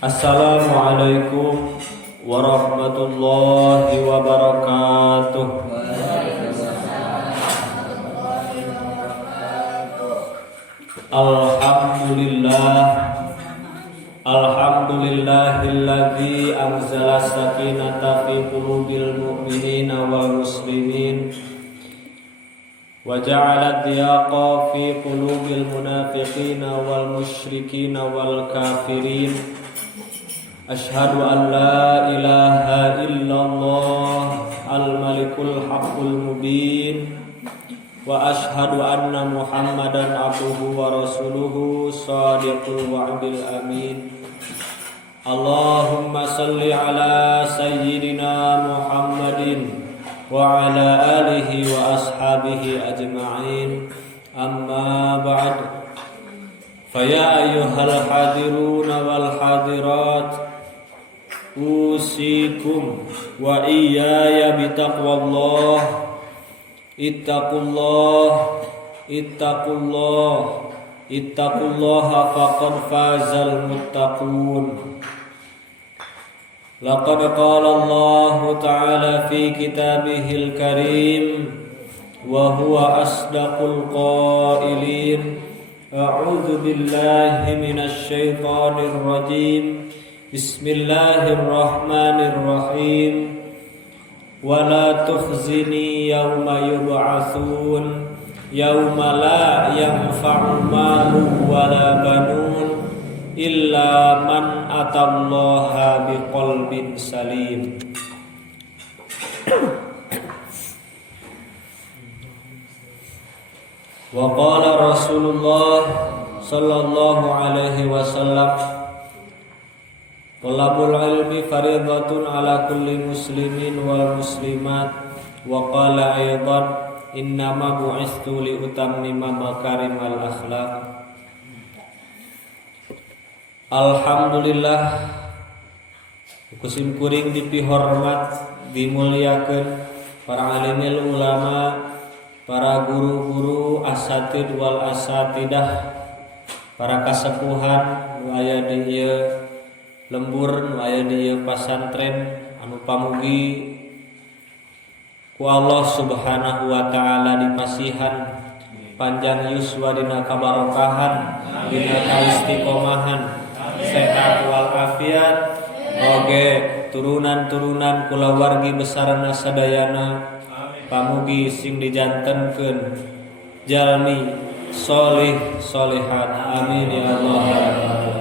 Assalamualaikum warahmatullahi wabarakatuh. Alhamdulillahilladzi anzala sakinata fi qulubil mu'minina wal muslimin wa ja'ala diyaqa fi qulubil munafiqina wal musyrikina wal kafirin. Ashhadu an la ilaha illallah al-malikul haqqul mubin wa ashhadu anna Muhammadan abduhu wa rasuluhu shadiqul wa'dil amin. Allahumma salli ala sayyidina Muhammadin wa ala alihi wa ashabihi ajma'in. Amma ba'd. Faya ayyuhal hadiruna wal hadirat, usikum wa iyaya bitaqwallah. Ittaqullaha faqad fazal muttaqun. Laqad qala Allah ta'ala fi kitabihil karim wa huwa asdaqul qailin. A'udzu billahi minasy syaithanir rajim. Bismillahirrahmanirrahim. Wala tukhzini yawma yub'atsun yawma la yanfa'u malun wala banun illa man atallaha biqalbin salim. Wa qala Rasulullah sallallahu alaihi wasallam, talabul ilmi faridatun ala kulli muslimin wal muslimat. Wa qala aydan, innama bu'istu li utammima makarimal akhlaq. Alhamdulillah, kusim kuring dipihormat, dimuliakeun para alimil ulama, para guru-guru, asatid wal asatidah, para kasepuhan nu aya di ieu lembur, nu aya di ieu pasantren anu pamugi ku Allah Subhanahu wa taala dipasihan panjang yuswa dina kabarokahan, dina kaistiqomahan, sehat wal afiat, oge turunan-turunan kulawargi besarna sadayana pamugi sing dijantenkeun jalmi sholih sholihat. Amin ya Allah ya Rabbal.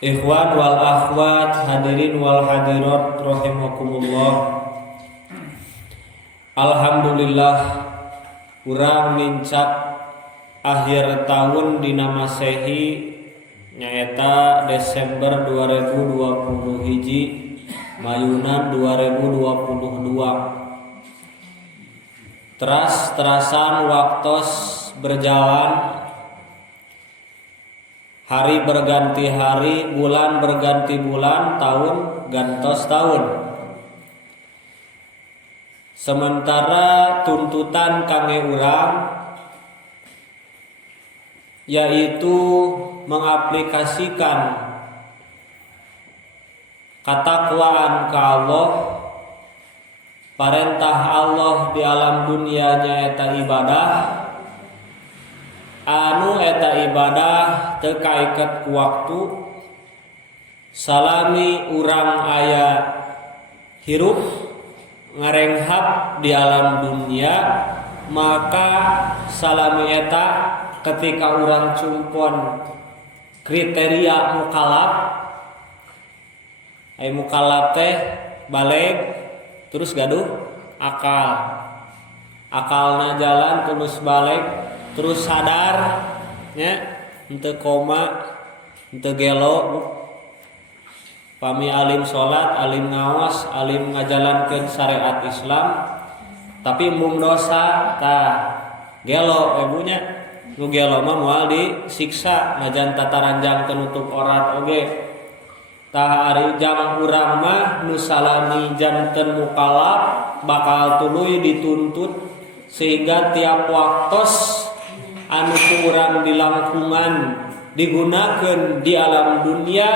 Ikhwan wal akhwat, hadirin wal hadirat rahimakumullah. Alhamdulillah, urang mincak akhir tahun dina Masehi nyaeta Desember 2020 hiji, Mayunan 2022. Terasan waktos berjalan, hari berganti hari, bulan berganti bulan, tahun gantos tahun. Sementara tuntutan kangge urang yaitu mengaplikasikan katakwaan ka Allah, perintah Allah di alam dunia nyaeta ibadah, anu eta ibadah teu kaiket ku waktu. Salami urang aya hirup ngarenghap di alam dunia, maka salami eta ketika urang cumpon kriteria mukallaf, ai mukallaf teh baleg terus gaduh akal, akalna jalan terus baleg terus sadar nya, henteu koma, henteu gelo. Pami alim salat, alim ngaos, alim ngajalankeun syariat Islam, tapi mung dosa tah gelo ibunya. Nu gelo mah moal disiksa, najan tataranjang tenutup orat oge. Tah ari jang urang mah nu salami janten mukallaf bakal tuluy dituntut, sehingga tiap waktos anu kurang di langkungan digunakan di alam dunia,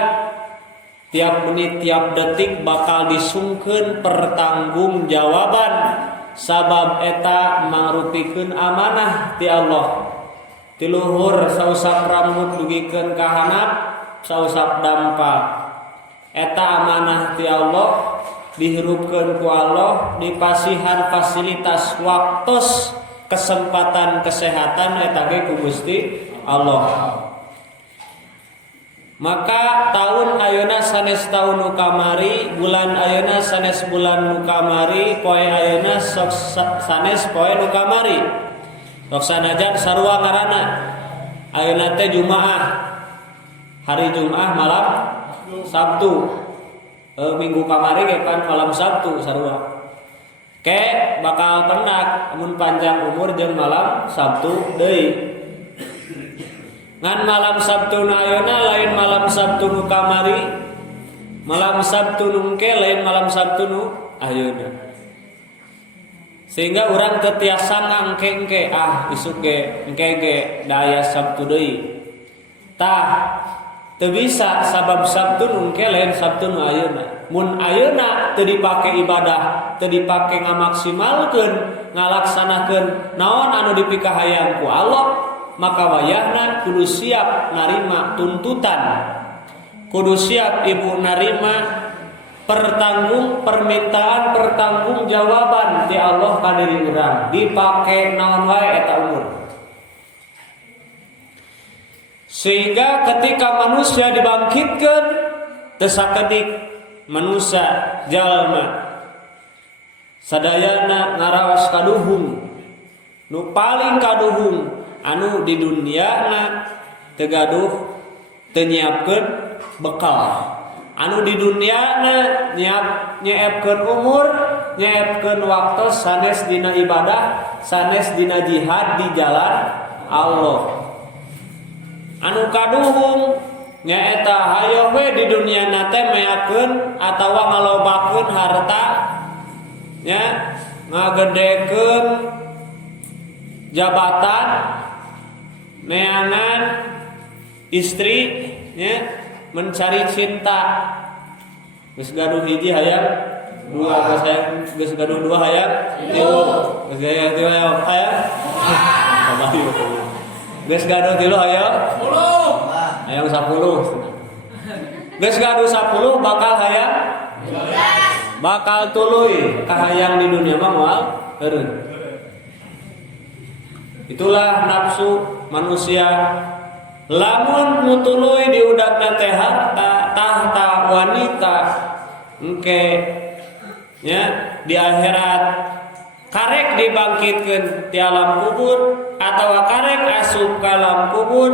tiap menit tiap detik bakal disungkeun pertanggungjawaban sabab eta mangrupikeun amanah ti Allah. Ti luhur sausap rambut dugikeun ka handap sausap dampak. Eta amanah ti Allah dihirupkeun ku Allah, dipasihan fasilitas waktos kesempatan kesehatan eta ge ku Gusti Allah. Maka tahun ayeuna sanes tahun nu kamari, bulan ayeuna sanes bulan nu kamari, poe ayeuna sok sanes poe nu kamari. Sok sanajan sarua ngaranna. Ayeuna teh Jumaah. Hari Jumaah malam Sabtu. Minggu kamari ge pan malam Sabtu sarua. Ke bakal pendak mun panjang umur jeung malam Sabtu deui. Ngan malam Sabtu nu ayeuna lain malam Sabtu nu kamari. Malam Sabtu nu engke lain malam Sabtu nu ayeuna. Sehingga urang teu tiasa ngangke-engke isuk ge engke ge da aya Sabtu deui. Tah teu bisa sabab Sabtu nu engke lain Sabtu nu ayeuna. Mun ayeuna teu dipake ibadah, teu dipake ngamaksimalkeun, ngalaksanakeun naon anu dipikahayang ku Allah, maka wayahna kudu siap narima tuntutan, kudu siap ibu narima permintaan pertanggungjawaban ti Allah ka diri urang, dipake naon wae eta umur. Sehingga ketika manusia dibangkitkeun teu sakedik manusia jalma sadayana ngaraos kaduhung, nu paling kaduhung anu di duniana teu gaduh teu nyiapkeun bekal, anu di duniana nyiapkeun umur, nyiapkeun waktu sanes dina ibadah, sanes dina jihad di jalan Allah. Anu kaduhung nyaeta hayo we di duniana teh meakeun atawa ngalobakeun harta nya, ngagedekeun jabatan, neangan istri nya, mencari cinta. Geus gaduh hiji hayang dua, geus gaduh dua hayang tilu, geus gaduh tilu hayang sabari. Geus gaduh tilu hayang 10. Hayang 10. Geus gaduh 10 bakal hayang bakal tuluy kahayang di dunia mah moal eureun. Itulah nafsu manusia. Lamun nu tuluy di udagna teh harta, tahta, wanita, engke nya di akhirat karek dibangkitkeun ti alam kubur atawa karek asup ka alam kubur,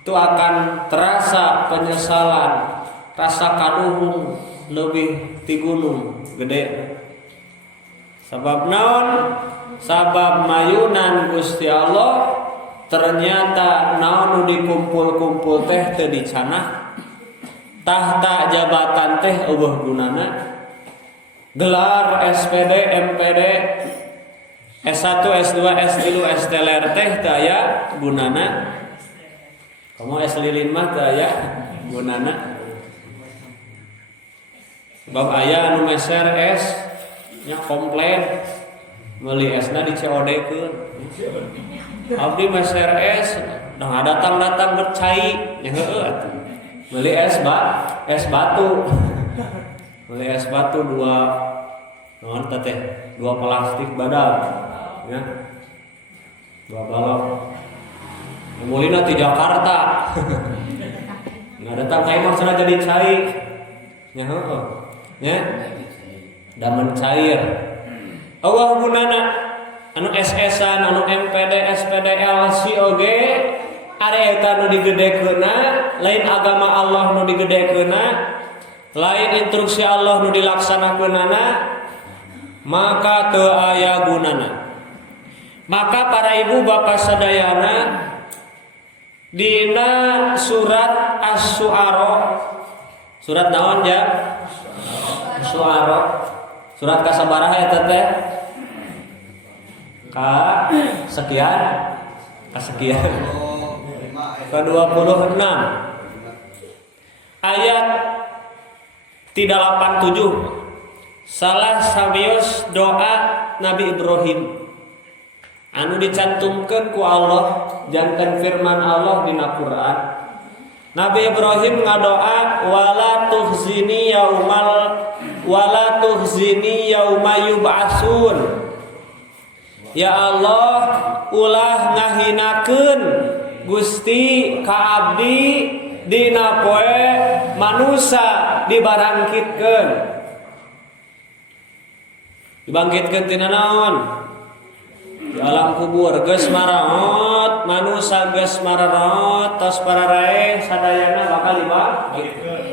itu akan terasa penyesalan, rasa kaduhung lebih ti gunung gede. Sabab naon? Sabab mayunan Gusti Allah ternyata naon nu dikumpul-kumpul teh teu dicanah. Tahta jabatan teh eueuh gunana. Gelar SPD, MPD, S1, S2, S3, S3 teh teu aya gunana. Kamu S lilin mah teu aya gunana. Sebab aya anu meser S nya komplain meuli S-na di COD keun. Abdi meser S dah datang bercai nya heueuh atuh. Meuli S batu. Meuli es batu dua naon teh dua plastik badal ya. Dua balok. Mulina di Jakarta. Nggak datang kai maksudnya jadi cai. Nya heueuh. Nya da mencair. Allah gunana anu SS-an, anu MPD, SPDL, COG are eta nu digedekeunna, lain agama Allah nu digedekeunna, lain instruksi Allah nu dilaksanakeunana, maka teu aya gunana. Maka para ibu bapak sadayana dina surat Asy-Syu'ara, surat naon ya? Asy-Syu'ara. Surat kasabaraha eta teh? Ka sekian Kasekian. Ke-26 ayat 387 salah sawios doa Nabi Ibrahim anu dicantumkeun ku Allah janten firman Allah dina Quran. Nabi Ibrahim ngadoa wala tuhzini yauma yub'atsun. Ya Allah ulah ngahinakeun Gusti ka abdi dina poe manusia dibangkitkeun. Dibangkitkeun tina naon? Di alam kubur geus maraot, manusia geus maraot, tos pararae sadayana bakal dibangkitkeun.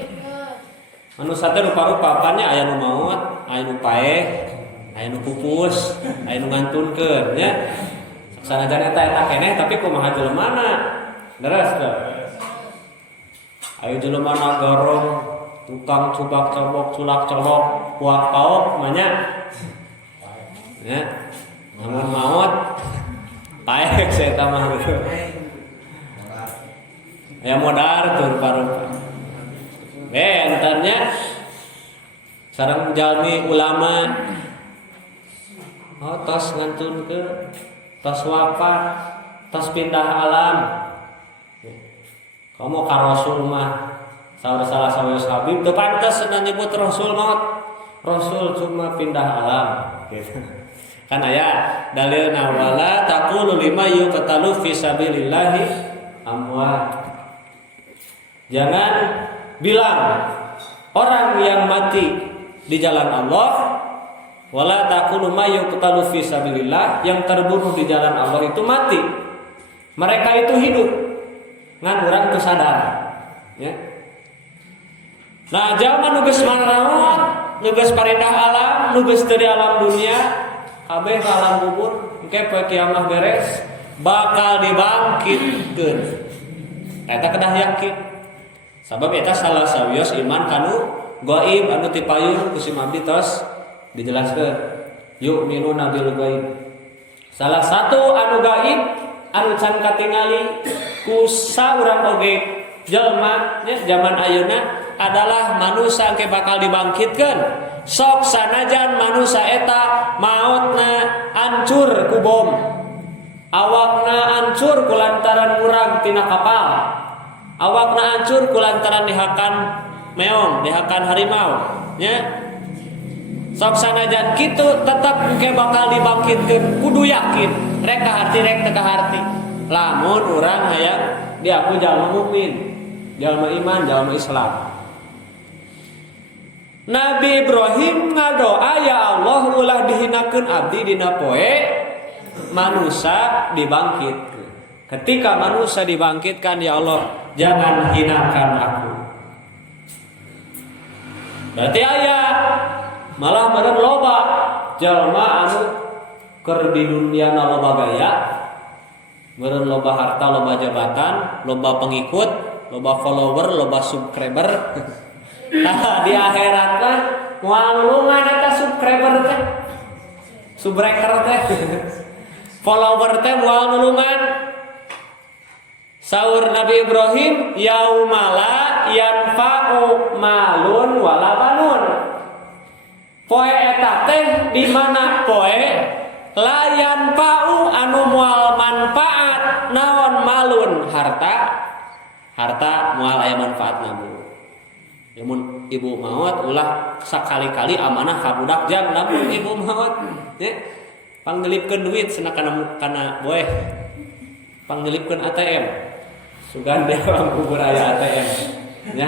Manusia teh rupa-rupa apanya aya nu maot, aya nu paeh, aya nu pupus, aya nu ngantunkeun nya. Sanajan eta keneh tapi kumaha jeleumana? Leres teh. Aya jeleumana garong, tukang cubak cobok, culak colok, puak paok manya. Ya, namun maut paek saya tamah ya modar tuh rupa-rupa entarnya sareng jalmi ulama tos ngantun ke tos wafat tos pindah alam kamu ka Rasul mah salah sawes Habib teu pantes nyebut Rasul maut Rasul cuma pindah alam gitu. Kan aya dalilna wala taqulu lima yuqtalu fi sabilillahi amwat. Jangan bilang orang yang mati di jalan Allah wala taqulu ma yuqtalu fi sabilillah, yang terbunuh di jalan Allah itu mati. Mereka itu hidup. Ngan urang teu sadar. Ya. Nah, jalma nu geus maraot, nu geus parindah alam, nu geus teu di alam dunia kabeh ka alam kubur engke poe kiamat beres bakal dibangkitkeun. Eta kedah yakin. Sabab eta salah sawios iman kanu gaib anu ti payun ku si abdi tos dijelaskeun. Yu'minuna bil gaib. Salah satu anu gaib anu can katingali ku saurang oge jelema nya zaman ayeuna adalah manusia engke bakal dibangkitkeun. Sok sanajan manusia eta mautna hancur ku bom, awakna hancur kulantaran murag tina kapal, awakna hancur kulantaran dihakan meong, dihakan harimau nya. Sok sanajan kitu tetep engke bakal dibangkitkeun, kudu yakin rek kaharti rek teu kaharti. Lamun urang hayang diaku jalma mukmin, jalma iman, jalma Islam. Nabi Ibrahim ngadoa ya Allah ulah dihinakeun abdi dina poe manusia dibangkit. Ketika manusia dibangkitkan ya Allah jangan hinakan aku. Berarti aya malah meureun loba jalma anu keur di dunia loba gaya, meureun loba harta, loba jabatan, loba pengikut, loba follower, loba subscriber. Nah, di akhirat mah moal nulungan eta subscriber teh. Subbreaker teh. Follower teh moal nulungan. Saur Nabi Ibrahim, yaumala yanfa'u malun wala banun. Poe eta teh di mana poe la yanfa'u anu moal manfaat naon malun harta moal aya manfaatna bu. Lamun ibu maot ulah sakali-kali amanah ka budak jang lamun ibu maot nya panglilipkeun duit cenah kana boeh panglilipkeun ATM sugan di alam kubur aya ATM nya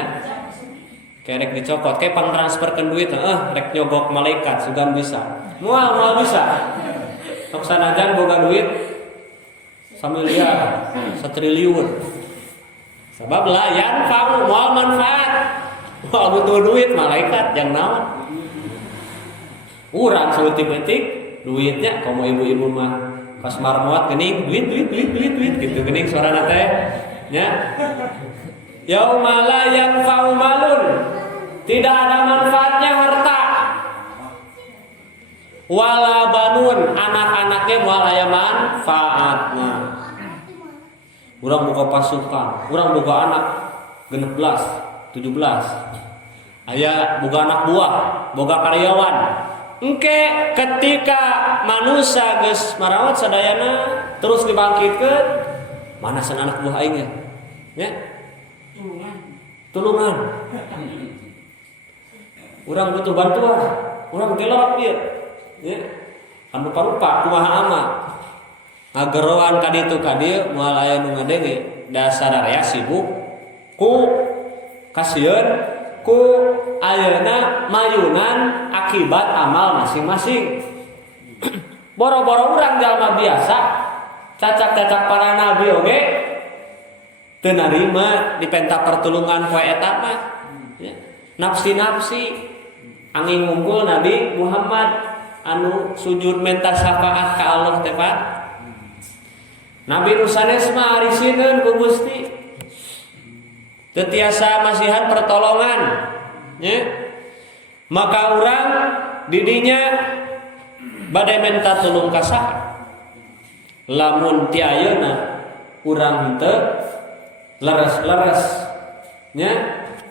kerek dicokot ke pangtransferkeun duit rek nyogok malaikat sugan bisa moal bisa sok sanajan boga duit samiliar 1 triliun sabab layan kamu moal manfaat. Wah butuh duit malaikat yang naon? Urang seutik-eutik duitnya komo ibu-ibu mah pas marmot geuning duit gitu geuning suarana teh nya. Yaumala yanfa'u malun, tidak ada manfaatnya harta. Wala banun, anak-anaknya moal aya manfaatna. urang boga pasukan, urang boga anak 16, 17. Aya boga anak buah, boga karyawan. Engke ketika manusia geus marawat sadayana terus dibangkitkeun, mana san anak buah aing ya? Tulungan. Urang butuh bantuan, urang gelap ieu. Ya. Anu parupa kumaha ama. Ngageroan ka ditu ka dieu moal aya nu ngadenge dasar area sibuk ku kasieun ku ayeuna mayunan akibat amal masing-masing. Boro-boro urang jalma biasa cacak-cacak para nabi oge teu narima dipenta pertulungan poe eta mah. Ya. Nafsi-nafsi angin ngumpul Nabi Muhammad anu sujud minta syafaat ka Allah teh Pak. Nabi nu sanes mah arisieun ku Gusti. Teu tiasa masihan pertolongan. Ya. Maka urang didinya bade minta tulung ka saha? Lamun ti ayeuna urang teu leres-leres nya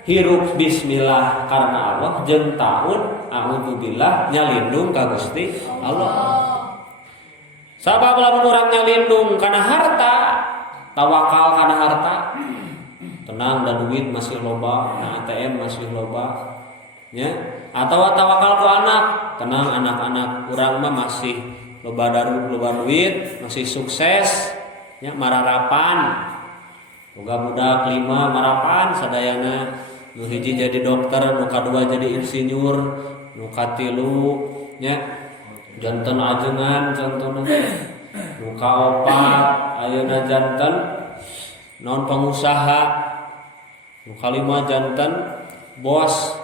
hirup bismillah karena Allah jeung taun a'udzubillah nyalindung ka Gusti Allah. Sabab lamun urang nyalindung kana harta, tawakal kana harta, tenang dan duit masih loba, na ATM masih loba, ya. Atau tawakal ku anak, tenang anak-anak urang mah masih loba duit, masih sukses, ya mararapan. Boga budak 5 marapan sadayana, nu hiji jadi dokter, nu kadua jadi insinyur, nu katilu nya janten ajengan contohna, nu kaopat ayeuna janten naon pengusaha, nu kalima janten bos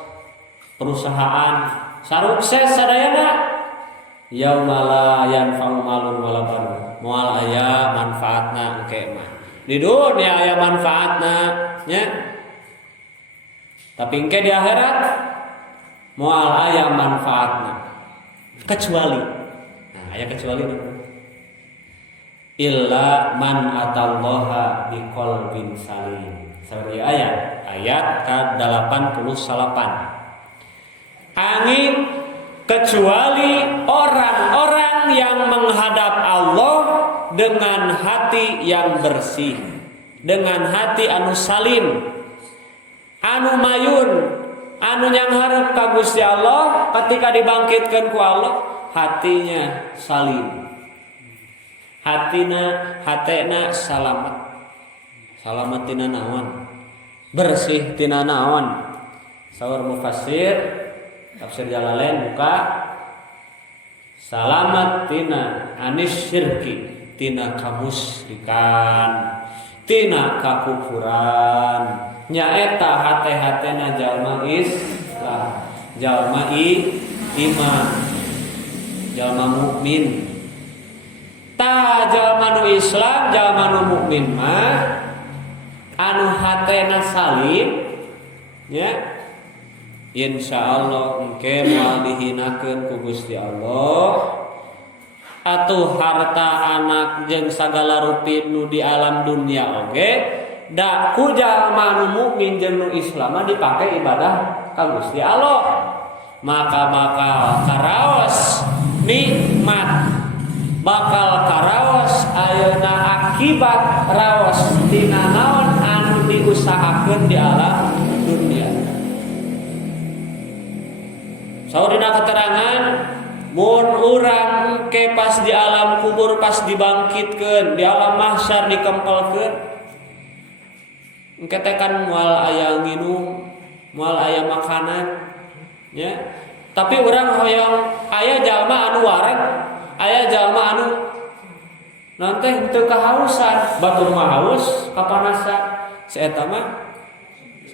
perusahaan, sarukses sadayana. Yaumala yanfa'u malun wala banun, moal aya manfaatna engke mah. Di dunia aya manfaatna nya. Tapi engke di akhirat moal aya manfaatna. Kecuali aya kecuali illa man atallaha biqalbin salim. Sauri ayat ke-88. Angin kecuali orang-orang yang menghadap Allah dengan hati yang bersih, dengan hati anu salim, anu mayun, anu nyangharep ka Gusti Allah ketika dibangkitkan ku Allah, hatinya salim, hatena salamet. Salamet tina naon? Bersih tina naon? Saur mufassir tafsir Jalalain buka salamet tina anis syirki, tina kamusyrikan, tina kakufuran, nyaeta hate-hatena jalma Islam, jalma iman, jalma mukmin. Ta jalma nu Islam, jalma nu mukmin mah anu hatena salim, ya insyaallah engke moal dihinakeun ku Gusti Allah. Atuh harta anak jeung sagala rupi nu di alam dunia oge da ku jalma nu mukmin jeung nu Islam dipake ibadah ka Gusti Allah. Maka karaos nikmat, bakal karaos ayeuna akibat raos tina naon anu diusahakeun di alam dunia. Saurina keterangan mun urang ke pas di alam kubur pas dibangkitkeun, di alam mahsyar dikempelkeun, engke teh kan moal aya nginum, moal aya makanan, ya. Tapi urang hoyong aya jalma anu wareg, aya jalma anu naon teh teu kahausan, batur mah haus, kapanasan. Saeta mah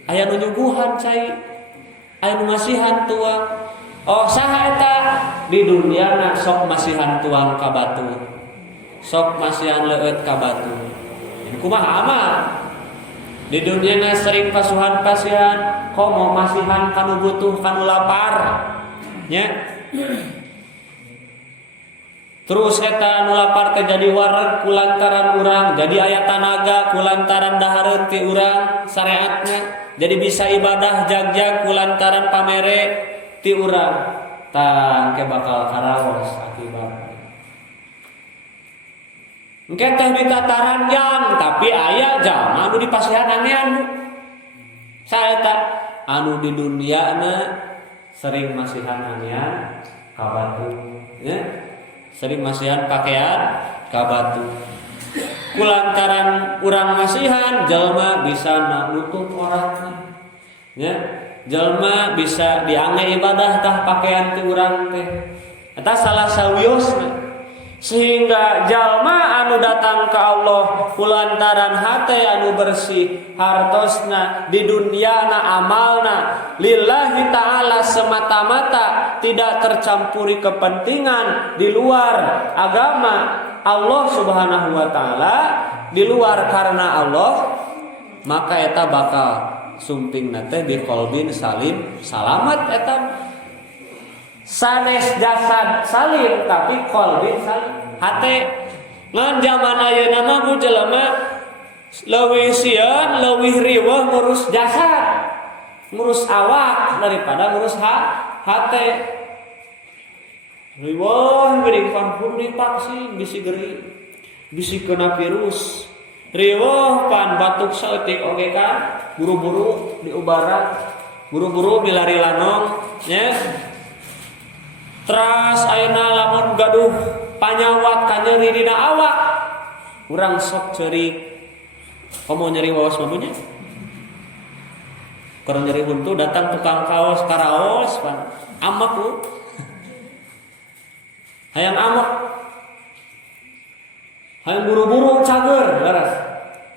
aya nu nyuguhan cai, aya nu masihan tuang. Oh saha eta di dunia sok masihan tuang ka batu, sok masihan leueut ka batu. Kumaha amal? Di dunia sering pasuhan-pasihan, komo masihan kanu butuh kanu lapar, nya. Terus eta nu lapar teh jadi wareg kulantaran urang, jadi aya tanaga kulantaran dahareun ti urang syariatna, jadi bisa ibadah jag-jag kulantaran pamere ti urang. Tah ke bakal karaos akibatna. Engke teh ditataran jang, tapi aya jalma anu dipasihan anean. Saeta anu di duniana sering masihan anean ka batu, ya. Sering masihan pakaian ka batu. Kulantaran urang masihan jalma bisa nutup auratna. Ya, jalma bisa diangge ibadah tah pakaian ti urang teh. Eta salah sawiosna. Sehingga jalma anu datang ke Allah kulantaran hate anu bersih hartosna di dunyana amalna lillahi ta'ala semata-mata, tidak tercampuri kepentingan di luar agama Allah subhanahu wa ta'ala, di luar karena Allah, maka eta bakal sumping nate di qalbin salim salamat eta. Sanes jasad salim tapi qalbin salim hate. Ngan zaman ayeuna mah ku jelema leuwih sieun leuwih riweuh ngurus jasad, ngurus awak daripada ngurus hate. Riweuh geuning pampun divaksin bisi geri, bisi kena virus. Riweuh pan batuk saeutik oge kan, buru-buru diubaran, buru-buru milari lanong nya. Teras ayeuna lamun gaduh panyawat ka nyeri dina awak, urang sok ceurik. Komo nyeri waos mabunya? Keur nyeri huntu datang tukang kaos karaos pan. Amak lu. Hayang amak. Hayang buru-buru cager leres.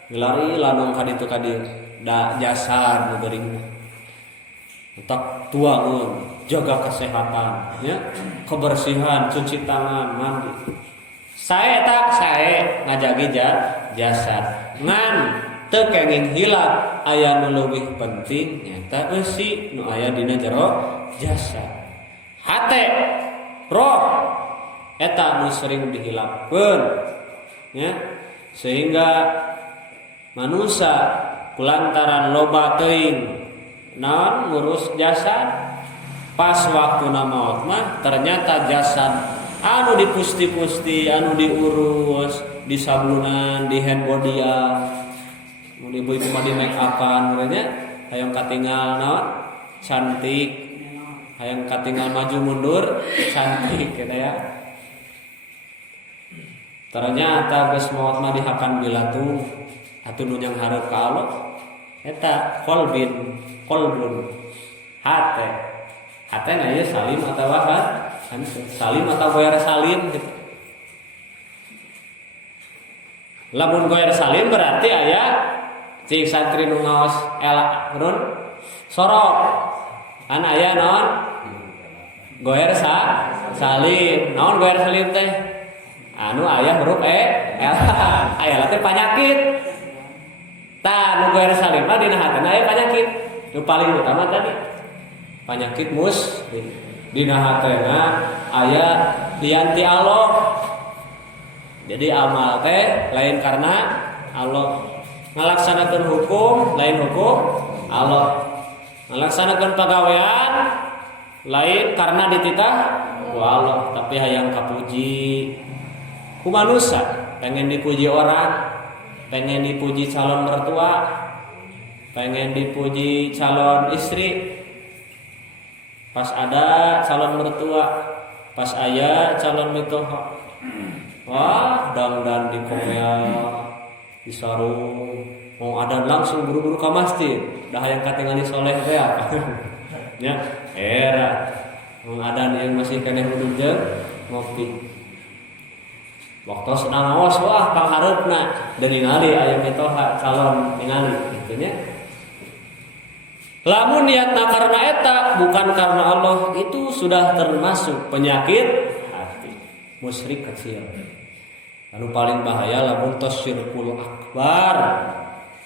Milari lanong ka ditu ka dieu. Da jasad nu geuring. Tak tuangun. Jaga kesehatan, ya, kebersihan, cuci tangan, mandi. Sae ngajagi jasad. Ngan teu kenging hilap aya nu leuwih penting nyata eusi nu aya dina jero jasad. Hate, roh eta nu sering dihilapkeun, ya. Sehingga manusia kulantaran loba teuing naon ngurus jasad. Pas waktu maut mah ternyata jasad anu dipusti-pusti, anu diurus, disabunan, di handbodyan, mun ibu-ibu mah di make upan urangnya hayang katinggal naon cantik, hayang katinggal maju mundur cantik kita ya. Ternyata geus maut mah dihakan bilatung atuh nu nyang hareup ka Allah eta qalbun hate. Hate na ieu salim atawa kan salim atau goer salim gitu. Lamun goer salim berarti aya cing santri nu ngaos elak nun sorok. Kan aya naon? Goer salim. Naon goer salim teh? Anu aya huruf aya teh panyakit. Tah nu goer salim mah dina hatena aya panyakit. Nu paling utama tadi panyakit dina hatena aya lianti Allah. Jadi amal teh lain karena Allah, ngalaksanakeun hukum lain hukum Allah, ngalaksanakeun pagawean lain karena dititah ku Allah, tapi hayang kapuji ku manusia, pengen dipuji orang, pengen dipuji calon mertua, pengen dipuji calon istri. Pas ada calon mertua, pas aya calon mitoha, wah dangdan di korea, di sarung, mau ada langsung buru-buru ke masjid, dah yang katingali soleh teh ya, era, mau ada yang masih kena duduk jeung ngopi, waktu sedang awas wah pangharepna, dan ningali aya mitoha calon ningali, gitunya. Lamun niatna karena eta bukan karena Allah, itu sudah termasuk penyakit hati, musyrik kecil. Anu paling bahaya lamun tos syirkul akbar,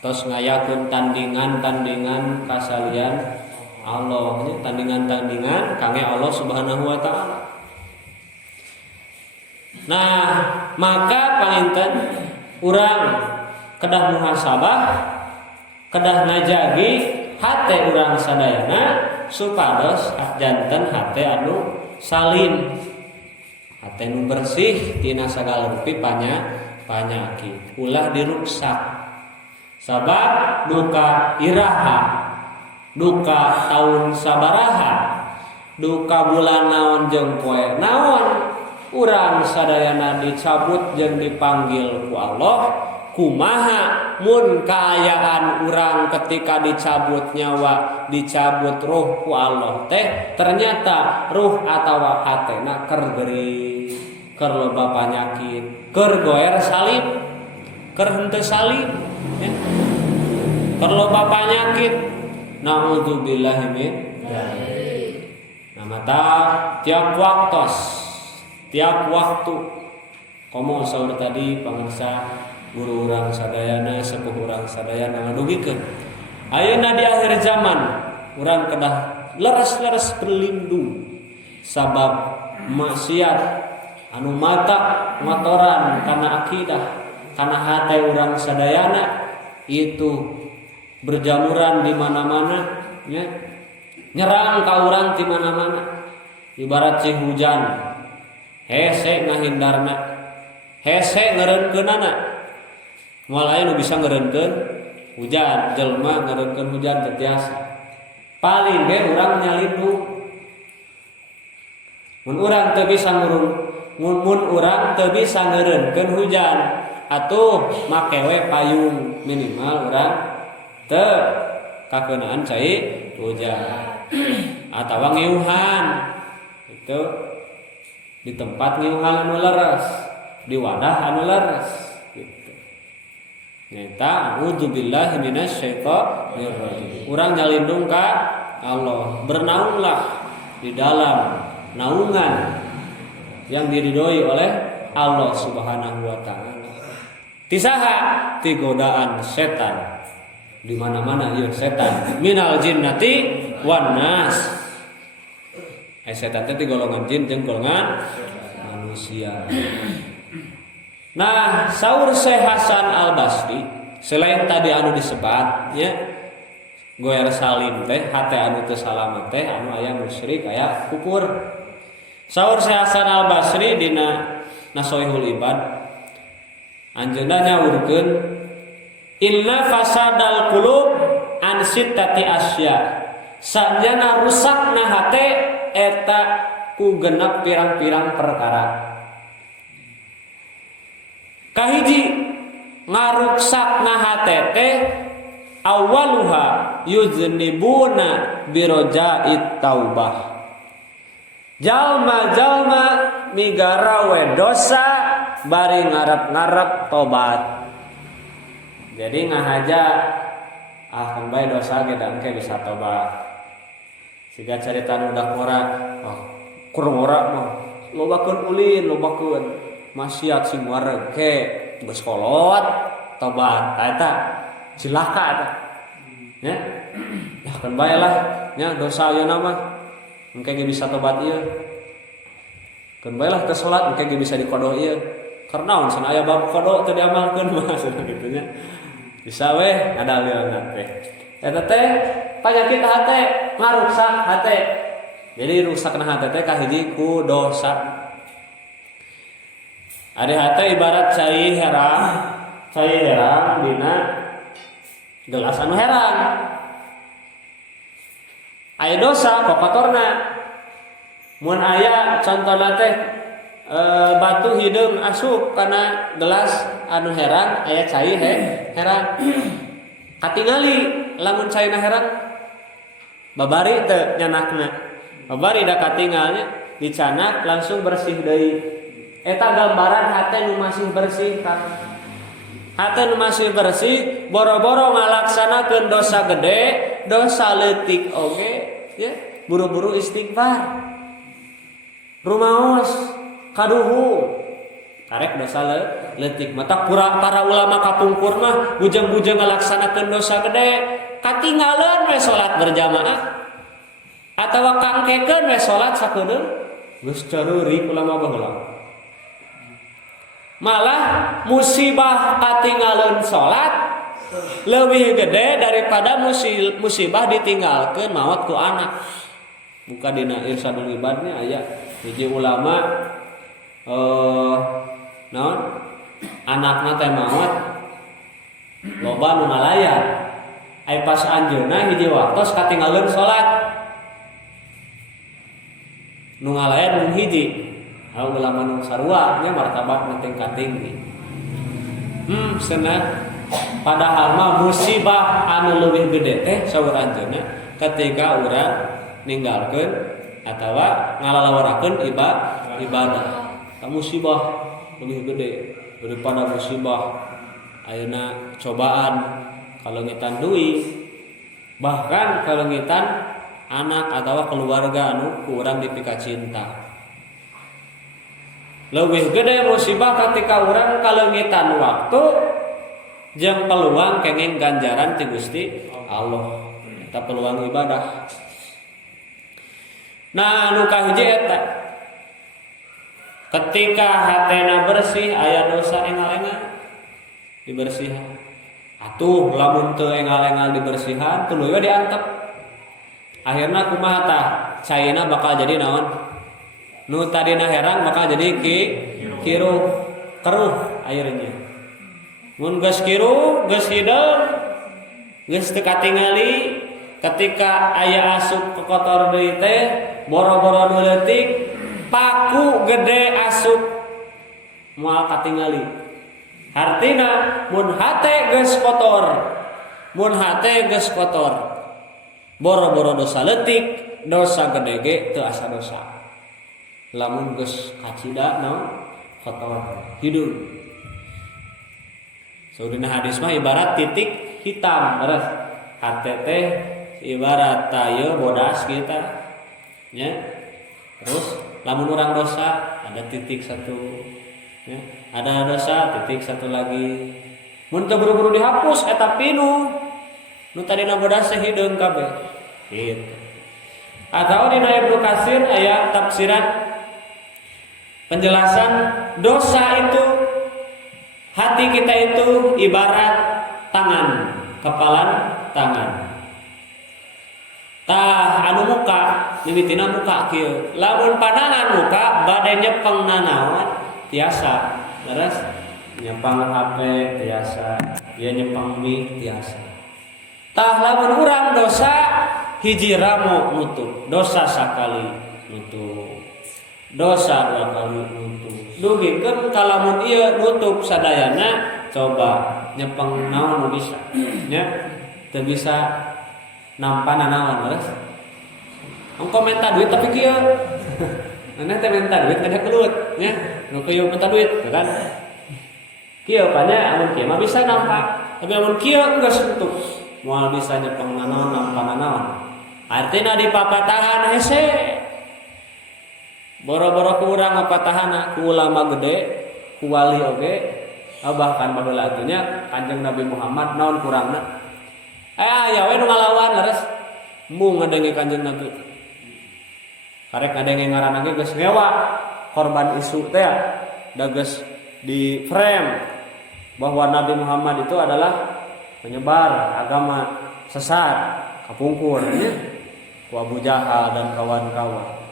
tos ngayakeun tandingan-tandingan kasalian Allah, ini tandingan-tandingan kangge Allah Subhanahu wa taala. Nah, maka panginten urang kedah muhasabah, kedah ngajagi hate urang sadayana supados janten hate anu salim, hate nu bersih tina sagala rupi panyakit ulah diruksak. Sabab duka iraha, duka tahun sabaraha, duka bulan naon jeung poe naon urang sadayana dicabut jeung dipanggil ku Allah, kumaha mun kaayaan urang ketika dicabut nyawa, dicabut ruh ku Allah teh ternyata ruh atawa hatena keur geuring, keur loba panyakit, keur goer salib, keur henteu salib ya. Keur loba panyakit, naudzubillahi min dzalik. Nah mata tiap waktu komo saur tadi pangarsa guru urang sadayana, sepuh urang sadayana ngadugikeun ayeuna di akhir zaman urang kedah leres-leres berlindung sabab maksiat anu mata motoran kana akidah, kana hate urang sadayana itu berjamuran di mana-mana ya. Nyerang ka urang di mana-mana. Ibarat si hujan hese ngahindarna, hese ngeureunkeunana. Moal aya nu bisa ngeureunkeun hujan, jelema ngeureunkeun hujan teu tiasa. Paling ge urang nyalindung. Mun urang teu bisa urang teu bisa ngeureunkeun hujan, atuh make we payung, minimal urang teu kakeunaan cai hujan. Atawa ngiuhan itu di tempat ngiuhan anu leres, di wadah anu leres gitu. Nyata a'udzubillahi minasyaitonir rajim. Urang nyalindung ka Allah, bernaunglah di dalam naungan yang diridhoi oleh Allah Subhanahu wa taala. Tisaha ti godaan setan. Di mana-mana ieu setan. Minal jinnati wan nas. Setan teh golongan jin jeung golongan manusia. Nah, saur Syekh Hasan Al-Basri selain tadi anu disebat nya goer salim teh hate anu teu salamet teh anu aya musyrik aya kufur. Saur Syekh Hasan Al-Basri dina Nashihul Ibad anjeunna nyaurkeun inna fasadal qulub an sittati asya. Sanjana rusakna hate eta ku genep pirang-pirang perkara. Kahiji ngaruksakna hate teh awaluha yuznibuna biroja'it taubah. Jalma-jalma migarawe dosa bari ngarep-ngarep tobat. Jadi ngahaja kan bae dosa ge da engke bisa tobat. Siga carita nu dak ora, kurang mah lobakeun ulin, lobakeun maksiat sing wareg ke geus kolot tobat eta cilaka eta. Ya. Lah kan bae lah nya dosa ayeuna mah engke ge bisa tobat ieu. Kan bae lah teu salat engke ge bisa dikodo ieu. Karena cenah aya bab kodo teu diamalkeun mah kitu nya. Bisa we ngadaleunna teh. Eta teh panyakit hate, ngaruksak hate. Jadi rusakna hate teh kahiji ku dosa. Ari hate ibarat cai herang dina gelas anu herang. Aya dosa kokotorna. Mun aya contona teh batu hideung asup kana gelas anu herang aya cai herang. Katingali lamun caina herang babari teu nyanakna. Babari da katingalnya dicanak langsung bersih deui. Eta gambaran hate nu masih bersih kan. Hate nu masih bersih boro-boro ngalaksanakeun dosa gede, dosa leutik oge ya, buru-buru istighfar. Rumaos kaduhu karek dosa leutik mata para ulama kapungkur mah bujang-bujang ngalaksanakeun dosa gede katinggalan we salat berjamaah atawa kangkekeun we salat sakedeung geus careuri ulama baheula Malah musibah katinggalan salat lebih gede daripada musibah ditinggalkeun maot ku anak. Buka dina irsadul ibadnya aya hiji ulama naon anakna teh maot loba nu ngalayan ai pas anjeunna hiji waktos katinggalan salat nu ngalayan nu hiji ulama nu sarua nya martabat nu tingkat tinggi senang padahal mah musibah anu leuwih gede teh saur anjeunna ketika urang ninggalkeun atawa ngalalawarakeun ibadah. Musibah lebih gede daripada musibah ayeuna cobaan kalengitan duit bahkan kalengitan anak atawa keluarga anu kurang dipika cinta. Lebih gede musibah ketika urang kalengitan waktu jeung peluang kenging ganjaran ti Gusti Allah eta peluang ibadah. Nah anu kahiji eta ketika hatena bersih aya dosa engal-engal dibersihan atuh lamun teu engal-engal dibersihan tuluy we diantep akhirna kumaha tah caina bakal jadi naon nu tadina herang bakal jadi kiruh keruh airnya mun geus kiruh geus hideung geus teu katingali ketika aya asup kotor deui teh boro-boro nu leutik paku gede asup moal katingali artina mun hate geus kotor boro-boro dosa leutik dosa gede ge teu asa dosa lamun geus kacida naon kotor hidung saudina hadis mah ibarat titik hitam beres hate teh ibarat tayeul bodas kita nya terus lamun urang dosa ada titik satu ya ada dosa titik satu lagi mun teu buru-buru dihapus eta pinu nu tadina bodas hideung kabeh kitu atau dina Ibnu Katsir aya tafsiran penjelasan dosa itu hati kita itu ibarat tangan kepalan tangan tah anu muka mimitina muka kieu lamun pandangan muka bade nyepeng nanaon tiasa leres nyepeng HP tiasa ieu nyepeng mie tiasa tah lamun urang dosa hiji ramo nutup dosa sakali nutup dosa dua kali nutup dugikeun kalamun ieu nutup sadayana coba nyepeng naon nu bisa nya teu bisa nampan naon leres engko minta duit tapi kieu mana teh minta duit kada keluut nya nu kieu minta duit kan kieu pada amun kieu mah bisa nampak tapi amun kieu geus tutup moal bisa nyepeng naon nampan naon artina di papatahan hese boro-boro ku urang ngapatahanna ku ulama gede ku wali oge bahkan baheula atunya Kanjeng Nabi Muhammad naon kurangna aya we nu ngalawan leres mung ngadenge Kanjeng Nabi karek ngadenge ngaranna ge geus ngewa korban isu teh da geus di frame bahwa Nabi Muhammad itu adalah penyebar agama sesat kapungkur nya ku Abu Jahal dan kawan-kawan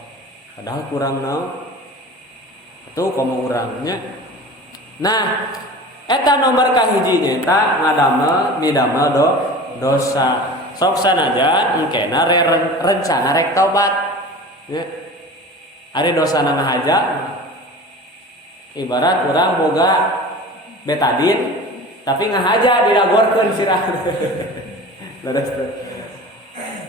padahal kurang naon atuh komo urang nya nah eta nomor kahiji nya eta ngadamel midamel dosa sok sanajan engkena rencana rek tobat ya ari dosana ngahaja ibarat urang boga betadin tapi ngahaja dilagorkeun sirah leres teh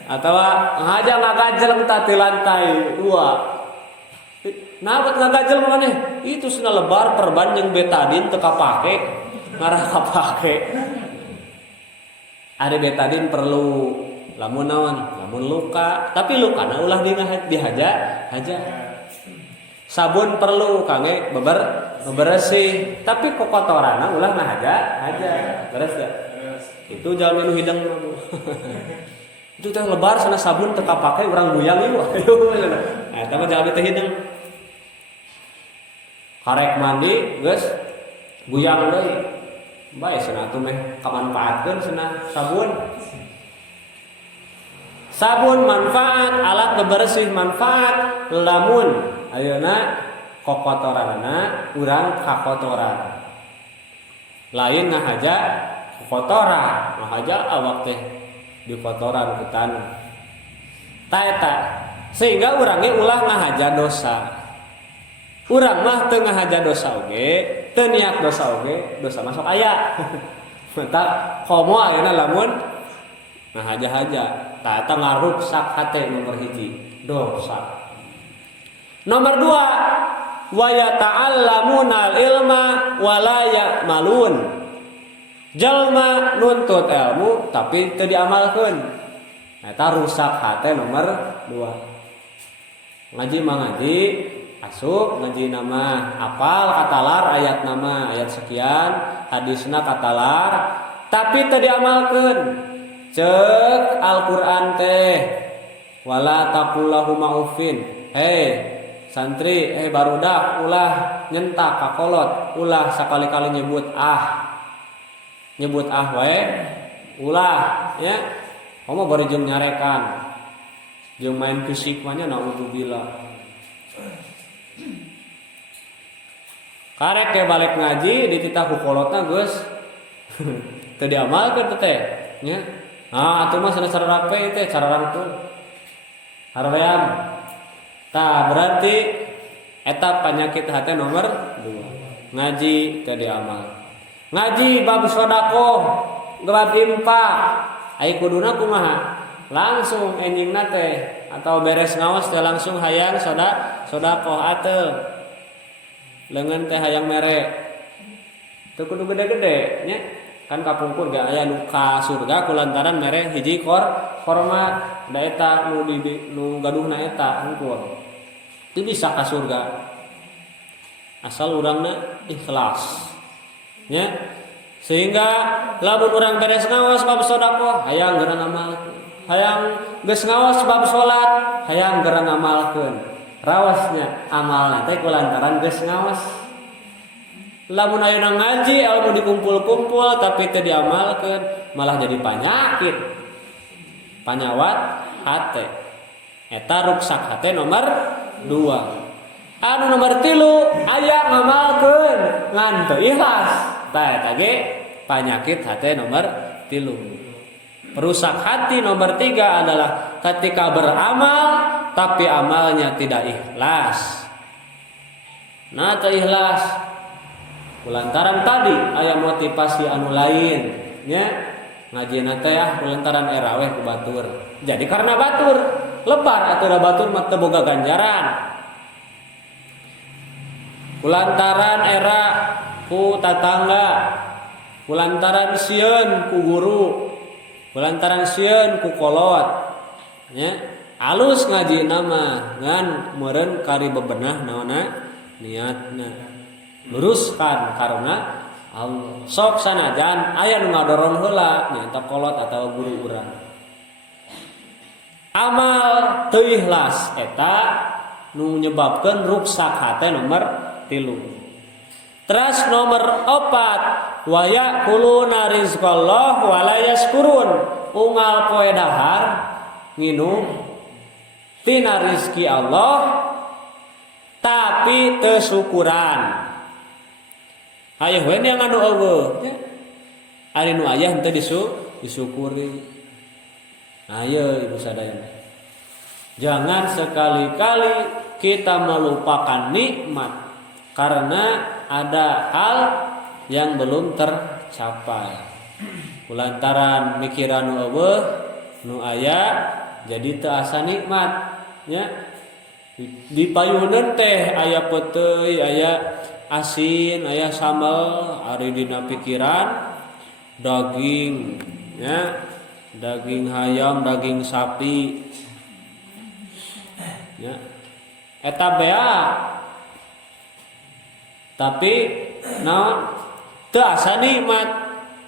atawa ngahaja ngagajeleng tah ti lantai 2 nah buat ngagajel maneh itu cenah lebar perban jeung betadin teu kapake ngarah kapake ada betadin perlu lamun naon lamun luka tapi lukana ulah dihaja sabun perlu kangge bebersih tapi kokotorana ulah ngahaja beres gak itu jalmi nu hideng itu teh lebar sana sabun teu kapake urang buyang ieu nah eta mah jalmi teh hideng karek mandi geus Buyang deui. Bae cenah atuh meh kamanfaatkeun cenah sabun. Sabun manfaat, alat bebersih manfaat, lamun ayeuna kokotoranna urang kakotoran. Lain ngahaja kotoran, ngahaja awak teh di kotoran ku taneuh. Ta eta sehingga urang ge ulah ngahaja dosa. Urang mah teu ngahaja dosa oge, teu niat dosa oge, dosa masuk aya. Mata komo ayeuna lamun ngahaja-haja. Ta eta ngaruksak hate nomor 1, dosa. Nomor 2, wa yata'allamuna ilma wa la ya'malun. Jalma nuntut ilmu tapi teu diamalkeun. Eta rusak hate nomor 2. Ngaji mah ngaji, asup ngaji nama apal katalar ayat nama ayat sekian, hadisna katalar tapi teu diamalkeun. Cek Al-Qur'an teh wala taqul lahum uffin. Santri, barudak ulah nyentak kakolot, ulah sakali-kali nyebut wae, ulah ya. Komo bari jeung nyarekan. Jeung main fisik mah nya naudzubillah. Karek ke balik ngaji di titah kukolotna geus teu diamalkeun teh nya. Atuh mah sana cara rape teh cara rangkul. Haream. Tah berarti eta penyakit hati nomor 2. Ngaji teu diamal. Ngaji bab sedekah, bab infak, ai kuduna kumaha? Langsung endingna teh atau beres ngaos teh langsung hayang sedekah ateu. Leungeun teh hayang mere. Teu kudu gede-gede nya. Kan kapungkur gak aya nu ka surga kulantaran mere hiji hormat da eta nu gaduhna eta hungkul. Teu bisa ka surga. Asal urangna ikhlas. Nya. Sehingga lamun urang beres ngaos bab sedekah hayang geura ngamalkeun. Hayang geus ngaos bab salat hayang geura ngamalkeun. Rawasnya amalna teh kulantaran geus ngaos. Lamun ayeuna ngaji ilmu dikumpul-kumpul tapi teu diamalkeun malah jadi penyakit. Panyawat hate. Eta ruksak hate nomor 2. Anu nomor 3 aya ngamalkeun ngan teu ikhlas. Tah eta ge penyakit hate nomor 3. Perusak hati nomor 3 adalah ketika beramal tapi amalnya tidak ikhlas. Nah teu ikhlas. Kulantaran tadi aya motivasi anu lain nya ngajieuna teh kulantaran eraweh ku batur. Jadi karena batur lebar atuh da batur mah teu boga ganjaran. Kulantaran era ku tatangga, kulantaran sieun ku guru, kulantaran sieun ku kolot nya alus ngajina mah ngan meureun kari bebenah naonna niatna. Luruskan karena Allah. Sok sanajan aya nu ngadoron heula nyaeta kolot atau guru urang. Amal teu ikhlas eta nu nyebabkeun ruksak hate nomor 3. Terus nomor 4 wa yaquluna rizqallah wa la yaskurun. Unggal poe dahar nginum tina rezeki Allah tapi teu syukuran. Aya we yang anu eueuh nya. Ari nu aya henteu disyukuri. Ayo ibu sadayana. Jangan sekali-kali kita melupakan nikmat karena ada hal yang belum tercapai. Kulantaran mikiran nu eueuh nu aya jadi teu asa nikmat nya. Di payuneun teh aya peuteuy, aya asin, aya sambal, ari dina pikiran daging ya, daging hayam, daging sapi ya. Eta bea tapi naon teu asa nikmat,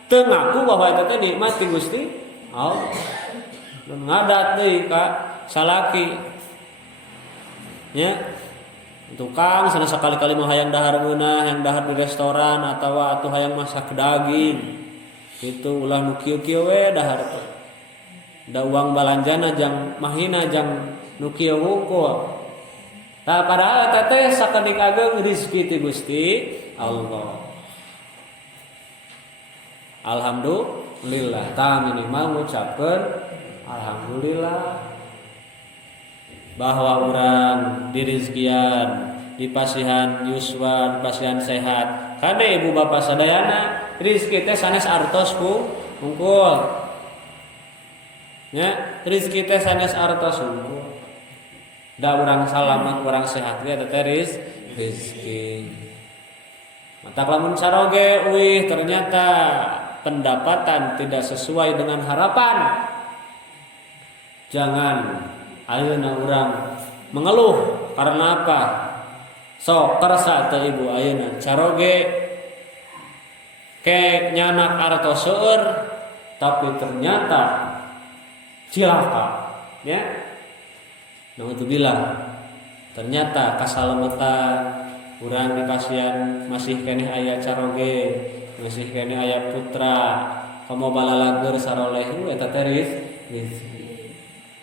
teu ngaku bahwa eta teh nikmat ti Gusti Allah. Ngadat deui ka salaki ya. tukang sana sekali-kali mah hayang dahar meunah, hayang dahar di restoran atawa hayang masak daging. Itu ulah nu kieu-kieu we dahar teh. Da uang balanjana jang mahina jang nu kieu wungkul. Tah padahal eta teh sakedik ageng rezeki ti Gusti Allah. Alhamdulillah, tah minimal ngucapkeun alhamdulillah bahwa orang dirizkian, dipasihan yuswa, dipasihan sehat. Kade ibu bapak sadayana rizki teh sanes artos ku hungkul. Ya, rizki teh sanes artos hungkul. Da urang salamet, urang sehat ge teh rizki. Mata lamun saroge ternyata pendapatan tidak sesuai dengan harapan. Jangan ayeuna urang mengeluh karena apa? Sok kersa teh ibu ayeuna caroge ke nyanak artos seueur tapi ternyata cilaka ya. Naudzubillah. Ternyata kasalametan urang di pasien masih keneh aya caroge, masih keneh aya putra, komo balalageur saroleh eta teh rezeki.